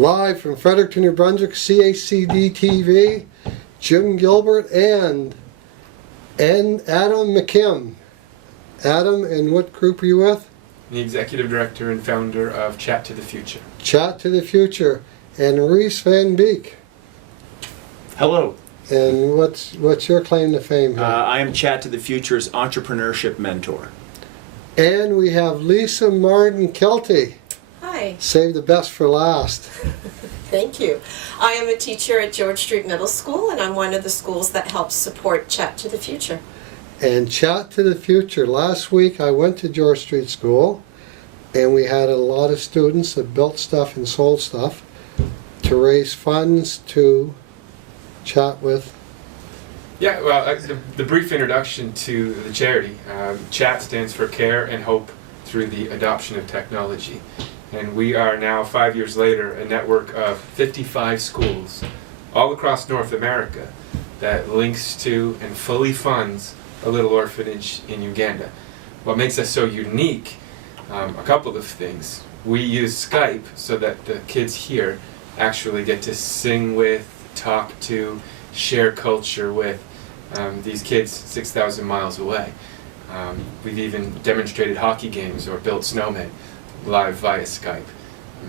Live from Fredericton, New Brunswick, CACD TV, Jim Gilbert and Adam McKim. Adam, and what group are you with? The Executive Director and Founder of Chat to the Future. Chat to the Future. And Reese Van Beek. Hello. And what's your claim to fame here? I am Chat to the Future's entrepreneurship mentor. And we have Lisa Martin Kelty. Hi. Save the best for last. Thank you. I am a teacher at George Street Middle School, and I'm one of the schools that helps support Chat to the Future. And Chat to the Future. Last week I went to George Street School, and we had a lot of students that built stuff and sold stuff to raise funds to chat with. Yeah, well, the brief introduction to the charity. CHAT stands for Care and Hope Through the Adoption of Technology. And we are now, 5 years later, a network of 55 schools all across North America that links to and fully funds a little orphanage in Uganda. What makes us so unique, a couple of things. We use Skype so that the kids here actually get to sing with, talk to, share culture with these kids 6,000 miles away. We've even demonstrated hockey games or built snowmen live via Skype.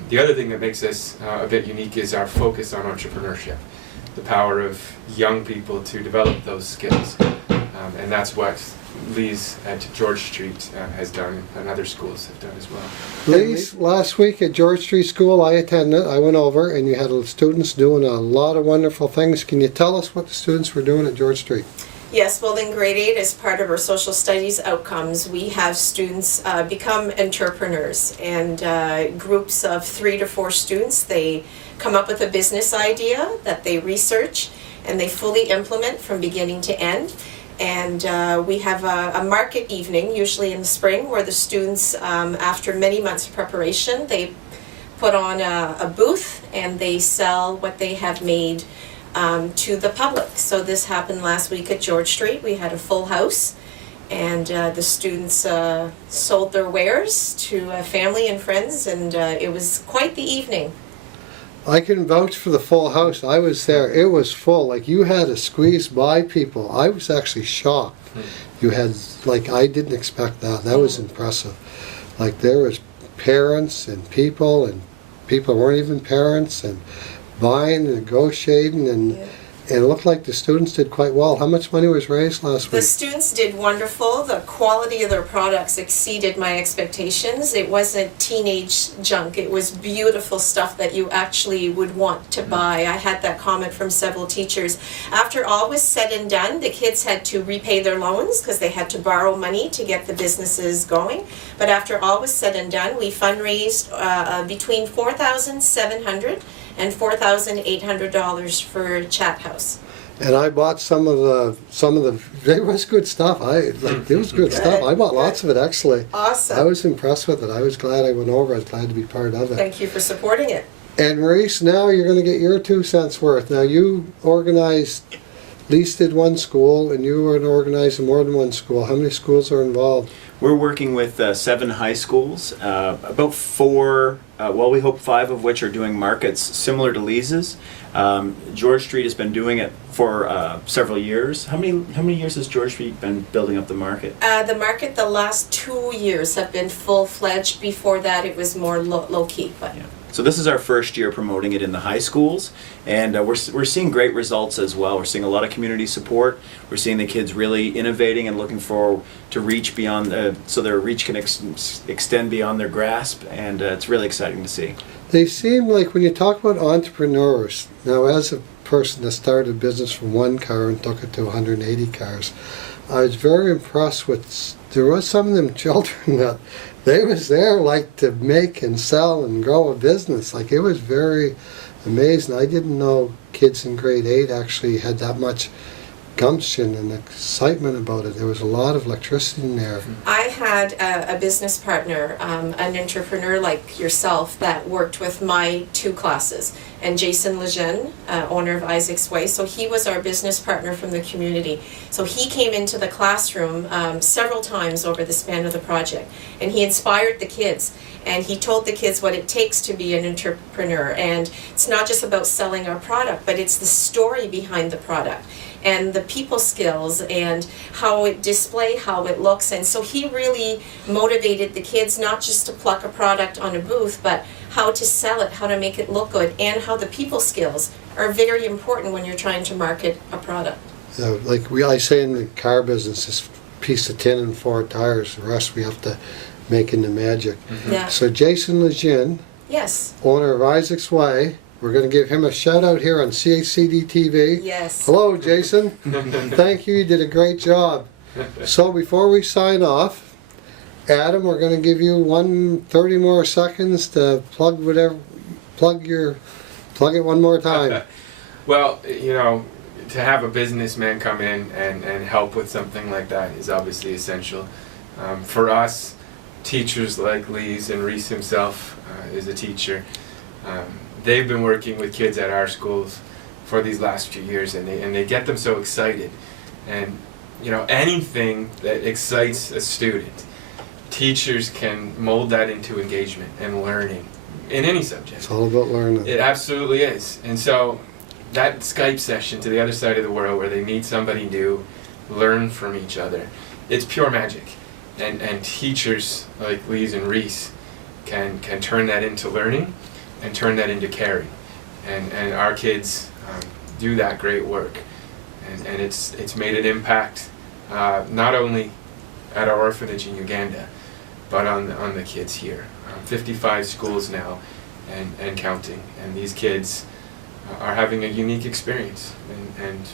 The other thing that makes us a bit unique is our focus on entrepreneurship, the power of young people to develop those skills. And that's what Lee's at George Street has done, and other schools have done as well. Lee's, last week at George Street School I attended, I went over, and you had students doing a lot of wonderful things. Can you tell us what the students were doing at George Street? Yes, well, in grade 8, as part of our social studies outcomes, we have students become entrepreneurs, and groups of 3 to 4 students, they come up with a business idea that they research and they fully implement from beginning to end. And we have a market evening, usually in the spring, where the students, after many months of preparation, they put on a booth and they sell what they have made to the public. So this happened last week at George Street. We had a full house, and the students sold their wares to family and friends, and it was quite the evening. I can vouch for the full house. I was there. It was full. Like, you had to squeeze by people. I was actually shocked. You had, like, I didn't expect that. That was impressive. Like, there was parents and people weren't even parents, and buying and negotiating, and it looked like the students did quite well. How much money was raised last week? The students did wonderful. The quality of their products exceeded my expectations. It wasn't teenage junk. It was beautiful stuff that you actually would want to buy. I had that comment from several teachers. After all was said and done, the kids had to repay their loans because they had to borrow money to get the businesses going. But after all was said and done, we fundraised between $4,700 and $4,800 for Chat House. And I bought some of the. It was good stuff. It was good stuff. I bought lots of it, actually. Awesome. I was impressed with it. I was glad I went over. I was glad to be part of it. Thank you for supporting it. And Maurice, now you're going to get your 2 cents worth. Now, you organized, Lise did one school, and you were organizing more than one school. How many schools are involved? We're working with 7 high schools, about 4, we hope 5 of which are doing markets similar to Lisa's. George Street has been doing it for several years. How many years has George Street been building up the market? The market, the last 2 years have been full-fledged. Before that, it was more low-key. But Yeah. So this is our first year promoting it in the high schools, and we're seeing great results as well. We're seeing a lot of community support. We're seeing the kids really innovating and looking to reach beyond, so their reach can extend beyond their grasp, and it's really exciting to see. They seem like, when you talk about entrepreneurs, now as a person that started a business from 1 car and took it to 180 cars, I was very impressed with, there was some of them children that they was there like to make and sell and grow a business. Like, it was very amazing. I didn't know kids in grade 8 actually had that much gumption and excitement about it. There was a lot of electricity in there. I had a business partner, an entrepreneur like yourself, that worked with my 2 classes. And Jason Lejeune, owner of Isaac's Way, so he was our business partner from the community. So he came into the classroom several times over the span of the project, and he inspired the kids. And he told the kids what it takes to be an entrepreneur. And it's not just about selling our product, but it's the story behind the product and the people skills and how it display, how it looks. And so he really motivated the kids not just to pluck a product on a booth, but how to sell it, how to make it look good, and how the people skills are very important when you're trying to market a product. Like I say in the car business, this piece of tin and 4 tires, the rest we have to make into magic. Yeah. So Jason Lejeune, Yes. owner of Isaac's Way, we're going to give him a shout out here on CHCD TV. Yes. Hello, Jason. Thank you. You did a great job. So before we sign off, Adam, we're going to give you 30 more seconds to plug it one more time. Well, you know, to have a businessman come in and help with something like that is obviously essential. For us, teachers like Lise and Reese himself is a teacher. They've been working with kids at our schools for these last few years, and they get them so excited. And you know, anything that excites a student, teachers can mold that into engagement and learning in any subject. It's all about learning. It absolutely is. And so that Skype session to the other side of the world where they meet somebody new, learn from each other, it's pure magic. And teachers like Lise and Reese can turn that into learning and turn that into caring. And our kids do that great work. And it's made an impact not only at our orphanage in Uganda, but on the kids here. 55 schools now and counting. And these kids are having a unique experience. And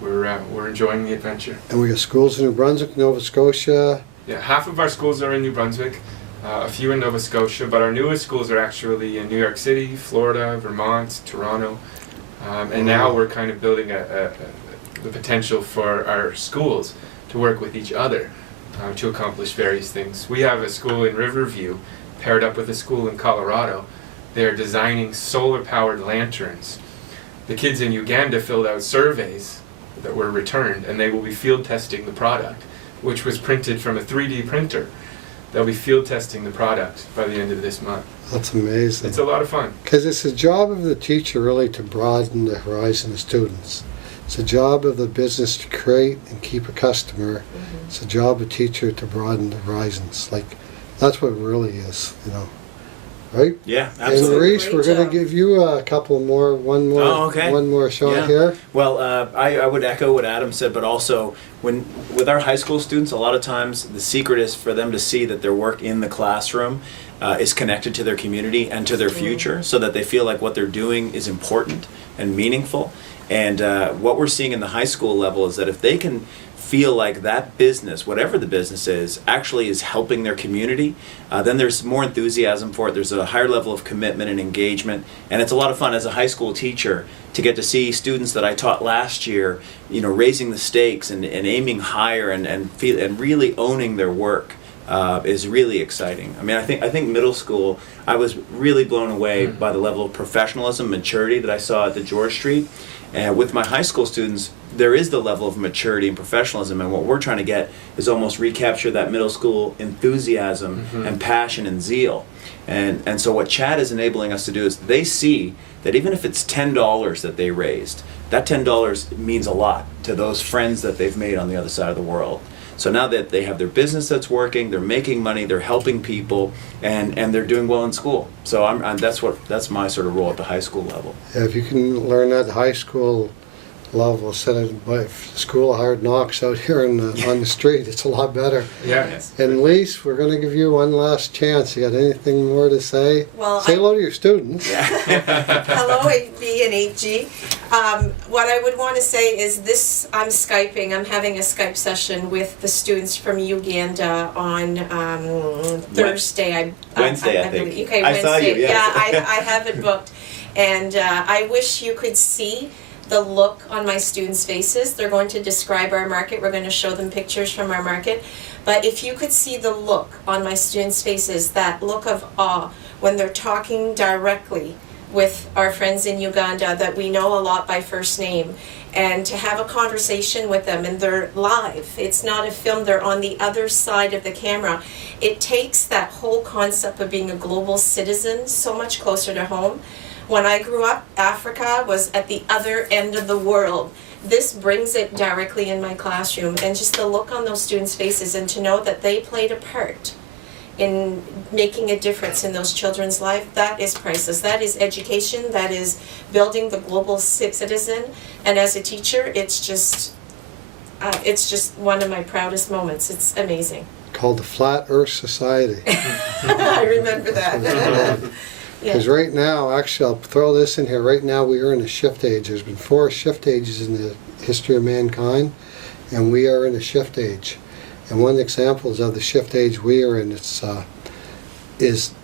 we're enjoying the adventure. And we got schools in New Brunswick, Nova Scotia. Yeah, half of our schools are in New Brunswick, a few in Nova Scotia, but our newest schools are actually in New York City, Florida, Vermont, Toronto, and now we're kind of building the potential for our schools to work with each other to accomplish various things. We have a school in Riverview paired up with a school in Colorado. They're designing solar-powered lanterns. The kids in Uganda filled out surveys that were returned, and they will be field testing the product, which was printed from a 3D printer. They'll be field testing the product by the end of this month. That's amazing. It's a lot of fun. Because it's the job of the teacher really to broaden the horizon of students. It's a job of the business to create and keep a customer. Mm-hmm. It's a job of a teacher to broaden the horizons. Like, that's what it really is, you know. Right? Yeah, And absolutely. Reese, Great we're going job. to give you a couple more, one more shot Yeah. here. Well, I would echo what Adam said, but also with our high school students, a lot of times the secret is for them to see that their work in the classroom is connected to their community and to their future, so that they feel like what they're doing is important and meaningful. And what we're seeing in the high school level is that if they can feel like that business, whatever the business is, actually is helping their community, then there's more enthusiasm for it. There's a higher level of commitment and engagement, and it's a lot of fun as a high school teacher to get to see students that I taught last year, you know, raising the stakes and aiming higher and really owning their work. Is really exciting. I mean, I think middle school, I was really blown away by the level of professionalism, maturity that I saw at the George Street. And with my high school students, there is the level of maturity and professionalism, and what we're trying to get is almost recapture that middle school enthusiasm and passion and zeal. And so what Chad is enabling us to do is they see that even if it's $10 that they raised, that $10 means a lot to those friends that they've made on the other side of the world. So now that they have their business that's working, they're making money, they're helping people, and they're doing well in school. So that's my sort of role at the high school level. Yeah, if you can learn that at high school level instead of by school of hard knocks out here on the street, it's a lot better. Yeah. And Lise, we're going to give you one last chance. You got anything more to say? Well, say hello to your students. Hello, 8B and 8G. What I would want to say is this, I'm having a Skype session with the students from Uganda on Thursday. Wednesday, I think. believe. Okay, I Wednesday. saw you, yes. Yeah, I have it booked. And I wish you could see the look on my students' faces. They're going to describe our market. We're going to show them pictures from our market. But if you could see the look on my students' faces, that look of awe when they're talking directly with our friends in Uganda that we know a lot by first name, and to have a conversation with them, and they're live. It's not a film, they're on the other side of the camera. It takes that whole concept of being a global citizen so much closer to home. When I grew up, Africa was at the other end of the world. This brings it directly in my classroom, and just the look on those students' faces, and to know that they played a part in making a difference in those children's life, that is priceless. That is education, that is building the global citizen, and as a teacher, it's just one of my proudest moments. It's amazing. Called the Flat Earth Society. I remember that. Because right now, actually, I'll throw this in here. Right now, we are in a shift age. There's been 4 shift ages in the history of mankind, and we are in a shift age. And one of the examples of the shift age we are in, is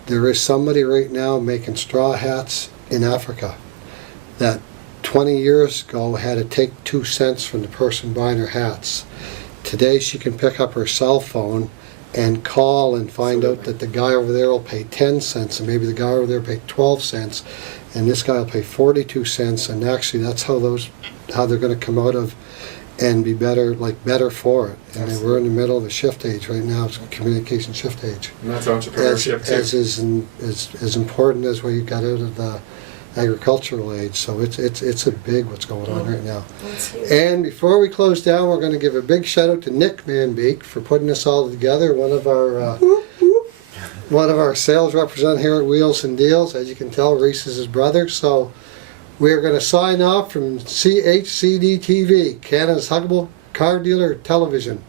there is somebody right now making straw hats in Africa that 20 years ago had to take 2 cents from the person buying her hats. Today she can pick up her cell phone and call and find out that the guy over there will pay 10 cents, and maybe the guy over there will pay 12 cents, and this guy will pay 42 cents, and actually that's how they're going to come out of and be better for it. And we're in the middle of a shift age right now. It's a communication shift age. And that's entrepreneurship too. As important as what you got out of the agricultural age. So it's a big what's going on right now. And before we close down, we're going to give a big shout out to Nick Van Beek for putting this all together. One of our sales representatives here at Wheels and Deals. As you can tell, Reese is his brother. So we're going to sign off from CHCD TV, Canada's Huggable Car Dealer Television.